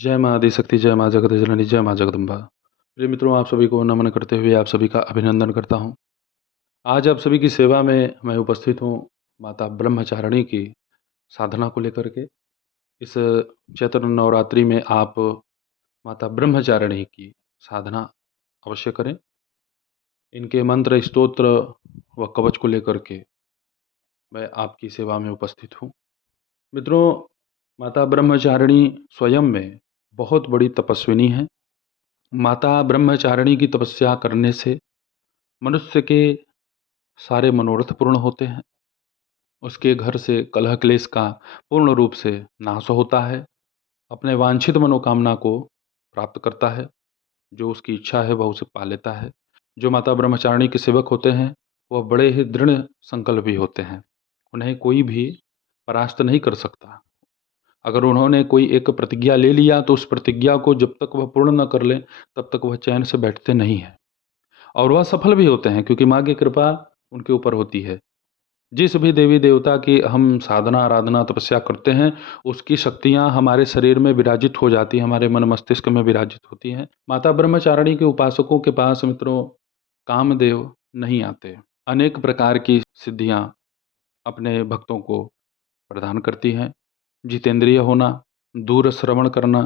जय माँ आदिशक्ति, जय माँ जगत जननी, जय माँ जगदम्बा। प्रिय मित्रों, आप सभी को नमन करते हुए आप सभी का अभिनंदन करता हूँ। आज आप सभी की सेवा में मैं उपस्थित हूँ माता ब्रह्मचारिणी की साधना को लेकर के। इस चैत्र नवरात्रि में आप माता ब्रह्मचारिणी की साधना अवश्य करें। इनके मंत्र, स्तोत्र व कवच को लेकर के मैं आपकी सेवा में उपस्थित हूँ। मित्रों, माता ब्रह्मचारिणी स्वयं में बहुत बड़ी तपस्विनी है। माता ब्रह्मचारिणी की तपस्या करने से मनुष्य के सारे मनोरथ पूर्ण होते हैं। उसके घर से कलह क्लेश का पूर्ण रूप से नाश होता है। अपने वांछित मनोकामना को प्राप्त करता है। जो उसकी इच्छा है वह उसे पा लेता है। जो माता ब्रह्मचारिणी के सेवक होते हैं वह बड़े ही दृढ़ संकल्प भी होते हैं। उन्हें कोई भी परास्त नहीं कर सकता। अगर उन्होंने कोई एक प्रतिज्ञा ले लिया तो उस प्रतिज्ञा को जब तक वह पूर्ण न कर ले तब तक वह चैन से बैठते नहीं हैं। और वह सफल भी होते हैं क्योंकि माँ की कृपा उनके ऊपर होती है। जिस भी देवी देवता की हम साधना आराधना तपस्या करते हैं उसकी शक्तियाँ हमारे शरीर में विराजित हो जाती हैं, हमारे मन मस्तिष्क में विराजित होती हैं। माता ब्रह्मचारिणी के उपासकों के पास मित्रों कामदेव नहीं आते। अनेक प्रकार की सिद्धियाँ अपने भक्तों को प्रदान करती हैं। जितेंद्रिय होना, दूर श्रवण करना,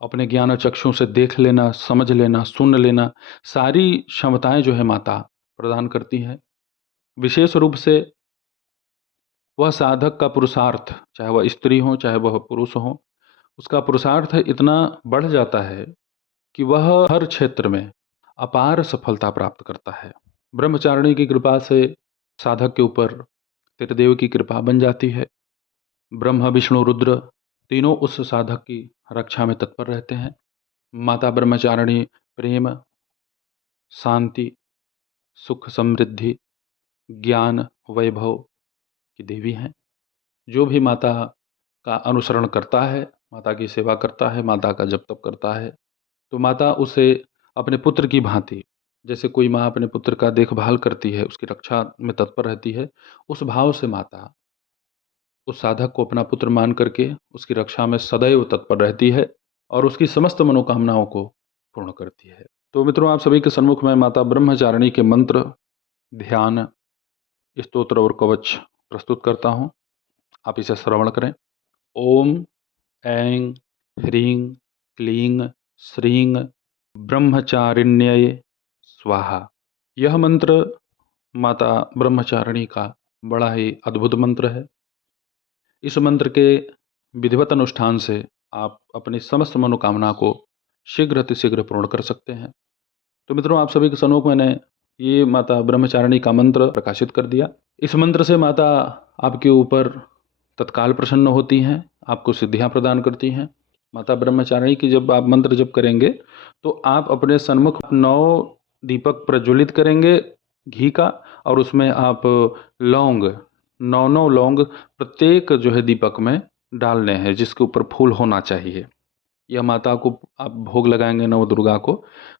अपने ज्ञान चक्षु से देख लेना, समझ लेना, सुन लेना, सारी क्षमताएं जो है माता प्रदान करती हैं। विशेष रूप से वह साधक का पुरुषार्थ, चाहे वह स्त्री हो चाहे वह पुरुष हो, उसका पुरुषार्थ इतना बढ़ जाता है कि वह हर क्षेत्र में अपार सफलता प्राप्त करता है। ब्रह्मचारिणी की कृपा से साधक के ऊपर त्रिदेव की कृपा बन जाती है। ब्रह्मा विष्णु रुद्र तीनों उस साधक की रक्षा में तत्पर रहते हैं। माता ब्रह्मचारिणी प्रेम, शांति, सुख, समृद्धि, ज्ञान, वैभव की देवी हैं। जो भी माता का अनुसरण करता है, माता की सेवा करता है, माता का जप तप करता है, तो माता उसे अपने पुत्र की भांति, जैसे कोई माँ अपने पुत्र का देखभाल करती है, उसकी रक्षा में तत्पर रहती है, उस भाव से माता उस साधक को अपना पुत्र मान करके उसकी रक्षा में सदैव तत्पर रहती है और उसकी समस्त मनोकामनाओं को पूर्ण करती है। तो मित्रों, आप सभी के सम्मुख में माता ब्रह्मचारिणी के मंत्र, ध्यान, स्तोत्र और कवच प्रस्तुत करता हूँ। आप इसे श्रवण करें। ओम ऐं ह्रीं क्लीं श्रीं ब्रह्मचारिण्यये स्वाहा। यह मंत्र माता ब्रह्मचारिणी का बड़ा ही अद्भुत मंत्र है। इस मंत्र के विधिवत अनुष्ठान से आप अपनी समस्त मनोकामना को शीघ्र अतिशीघ्र पूर्ण कर सकते हैं। तो मित्रों, आप सभी के सम्मुख मैंने ये माता ब्रह्मचारिणी का मंत्र प्रकाशित कर दिया। इस मंत्र से माता आपके ऊपर तत्काल प्रसन्न होती हैं, आपको सिद्धियां प्रदान करती हैं। माता ब्रह्मचारिणी की जब आप मंत्र जप करेंगे तो आप अपने सन्मुख 9 दीपक प्रज्वलित करेंगे घी का, और उसमें आप लौंग, 9 लौंग प्रत्येक जो है दीपक में डालने हैं, जिसके ऊपर फूल होना चाहिए। यह माता को आप भोग लगाएंगे नव दुर्गा को।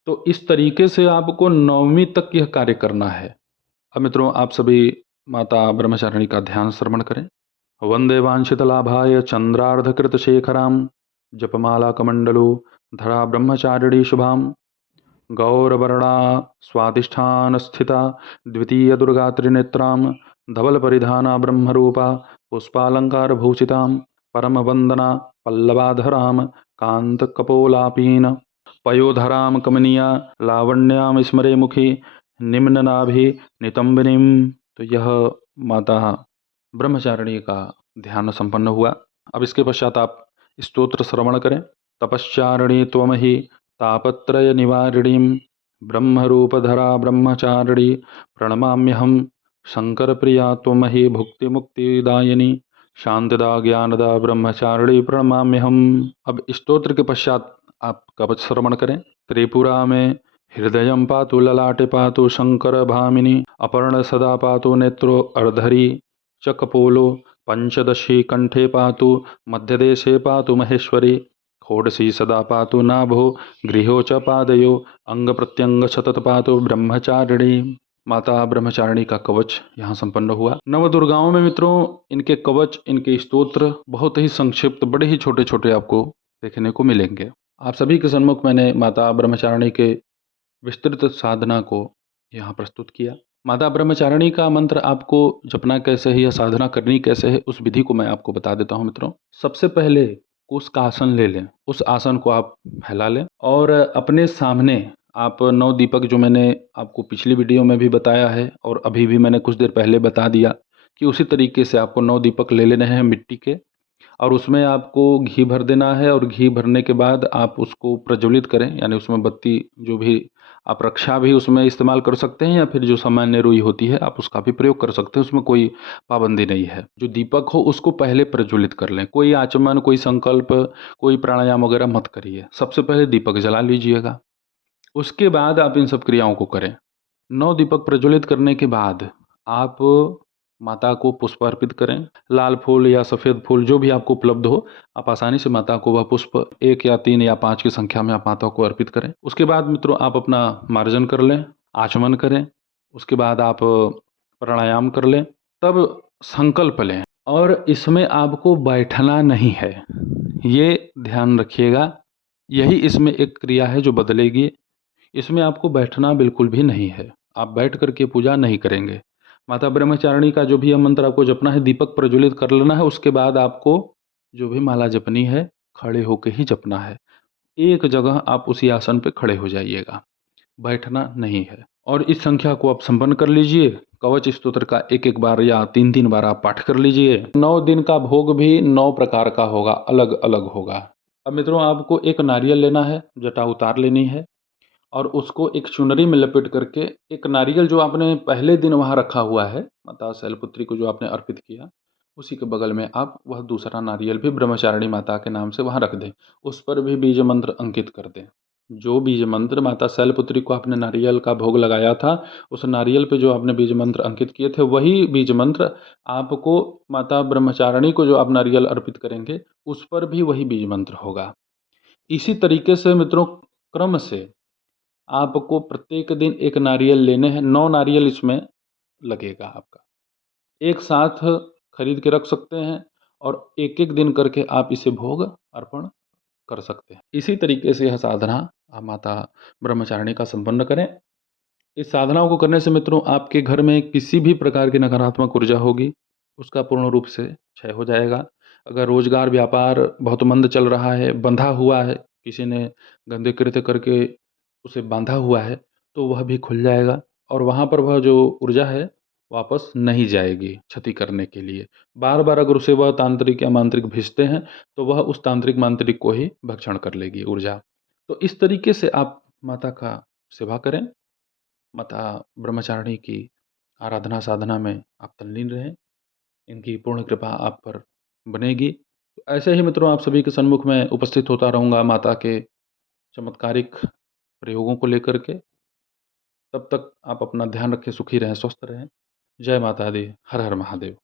तो इस तरीके से आपको नवमी तक यह कार्य करना है। अब मित्रों, आप सभी माता ब्रह्मचारिणी का ध्यान श्रवण करें। वंदे वांछित लाभाय चंद्रार्धकृत शेखराम जपमाला कमंडलो धरा ब्रह्मचारिणी शुभाम गौरवर्णा स्वाधिष्ठान स्थिता द्वितीय दुर्गा त्रिनेत्रां धवल परिधाना ब्रह्मरूपा पुष्पालंकार भूषितां परम वंदना पल्लवाधरां कांत कपोलापीन पयोधरां कमनीया लावण्यां स्मरे मुखी निम्ननाभि नितंबिनीं। तो यह माता ब्रह्मचारिणी का ध्यान संपन्न हुआ। अब इसके पश्चात आप स्तोत्र श्रवण करें। तपश्चारिणी त्वमहि तापत्रय निवारिणीं ब्रह्मरूपधरा ब्रह्मचारिणी प्रणमाम्यहं शंकर प्रिया त्वमहि भुक्ति मुक्तिदायिनी शांतिदा ज्ञानदा ब्रह्मचारिणी प्रणमाम्यहम्। अब स्तोत्र के पश्चात आप कवच श्रवण करें। त्रिपुरा में हृदय पातु ललाटे पातु शंकर भामिनी अपर्ण सदा पातु नेत्रो अर्धरी च कपोलो पंचदशी कंठे पातु मध्यदेशे पातु महेश्वरी षोडशी सदा पातु नाभो गृहो च पादयो अंग प्रत्यंग सतत पातु ब्रह्मचारिणी। माता ब्रह्मचारिणी का कवच यहाँ संपन्न हुआ। नव दुर्गाओं में मित्रों इनके कवच, इनके स्तोत्र बहुत ही संक्षिप्त, बड़े ही छोटे छोटे आपको देखने को मिलेंगे। आप सभी के सम्मुख मैंने माता ब्रह्मचारिणी के विस्तृत साधना को यहाँ प्रस्तुत किया। माता ब्रह्मचारिणी का मंत्र आपको जपना कैसे है या साधना करनी कैसे है, उस विधि को मैं आपको बता देता हूँ मित्रों। सबसे पहले कुश का आसन ले लें, उस आसन को आप फैला लें और अपने सामने आप 9 दीपक, जो मैंने आपको पिछली वीडियो में भी बताया है और अभी भी मैंने कुछ देर पहले बता दिया कि उसी तरीके से आपको 9 दीपक ले लेने हैं मिट्टी के और उसमें आपको घी भर देना है और घी भरने के बाद आप उसको प्रज्वलित करें, यानी उसमें बत्ती जो भी आप रक्षा भी उसमें इस्तेमाल कर सकते हैं या फिर जो सामान्य रुई होती है आप उसका भी प्रयोग कर सकते हैं, उसमें कोई पाबंदी नहीं है। जो दीपक हो उसको पहले प्रज्वलित कर लें, कोई आचमन, कोई संकल्प, कोई प्राणायाम वगैरह मत करिए। सबसे पहले दीपक जला लीजिएगा, उसके बाद आप इन सब क्रियाओं को करें। 9 दीपक प्रज्वलित करने के बाद आप माता को पुष्प अर्पित करें। लाल फूल या सफ़ेद फूल जो भी आपको उपलब्ध हो, आप आसानी से माता को वह पुष्प 1 या 3 या 5 की संख्या में आप माता को अर्पित करें। उसके बाद मित्रों आप अपना मार्जन कर लें, आचमन करें, उसके बाद आप प्राणायाम कर लें, तब संकल्प लें और इसमें आपको बैठना नहीं है, ये ध्यान रखिएगा। यही इसमें एक क्रिया है जो बदलेगी। इसमें आपको बैठना बिल्कुल भी नहीं है, आप बैठ कर के पूजा नहीं करेंगे। माता ब्रह्मचारिणी का जो भी यह मंत्र आपको जपना है, दीपक प्रज्वलित कर लेना है, उसके बाद आपको जो भी माला जपनी है, खड़े होके ही जपना है। एक जगह आप उसी आसन पे खड़े हो जाइएगा, बैठना नहीं है। और इस संख्या को आप संपन्न कर लीजिए। कवच स्तोत्र का 1-1 बार या 3-3 बार आप पाठ कर लीजिए। 9 दिन का भोग भी 9 प्रकार का होगा, अलग-अलग होगा। अब मित्रों आपको एक नारियल लेना है, जटा उतार लेनी है और उसको एक चुनरी में लपेट करके, एक नारियल जो आपने पहले दिन वहाँ रखा हुआ है, माता शैलपुत्री को जो आपने अर्पित किया, उसी के बगल में आप वह दूसरा नारियल भी ब्रह्मचारिणी माता के नाम से वहाँ रख दें। उस पर भी बीज मंत्र अंकित कर दें। जो बीज मंत्र माता शैलपुत्री को आपने नारियल का भोग लगाया था, उस नारियल पे जो आपने बीज मंत्र अंकित किए थे, वही बीज मंत्र आपको माता ब्रह्मचारिणी को जो आप नारियल अर्पित करेंगे, उस पर भी वही बीज मंत्र होगा। इसी तरीके से मित्रों क्रम से आपको प्रत्येक दिन एक नारियल लेने हैं, 9 नारियल इसमें लगेगा आपका। एक साथ खरीद के रख सकते हैं और एक-एक दिन करके आप इसे भोग अर्पण कर सकते हैं। इसी तरीके से यह साधना आप माता ब्रह्मचारिणी का संपन्न करें। इस साधनाओं को करने से मित्रों आपके घर में किसी भी प्रकार की नकारात्मक ऊर्जा होगी, उसका पूर्ण रूप से क्षय हो जाएगा। अगर रोज़गार, व्यापार बहुत मंद चल रहा है, बंधा हुआ है, किसी ने गंदे कृत्य करके उसे बाँधा हुआ है, तो वह भी खुल जाएगा और वहाँ पर वह जो ऊर्जा है, वापस नहीं जाएगी क्षति करने के लिए। बार-बार अगर उसे वह तांत्रिक या मांत्रिक भेजते हैं, तो वह उस तांत्रिक मांत्रिक को ही भक्षण कर लेगी ऊर्जा। तो इस तरीके से आप माता का सेवा करें, माता ब्रह्मचारिणी की आराधना साधना में आप तल्लीन रहें, इनकी पूर्ण कृपा आप पर बनेगी। तो ऐसे ही मित्रों आप सभी के सन्मुख में उपस्थित होता रहूँगा माता के चमत्कारिक प्रयोगों को लेकर के। तब तक आप अपना ध्यान रखें, सुखी रहें, स्वस्थ रहें। जय माता दी, हर हर महादेव।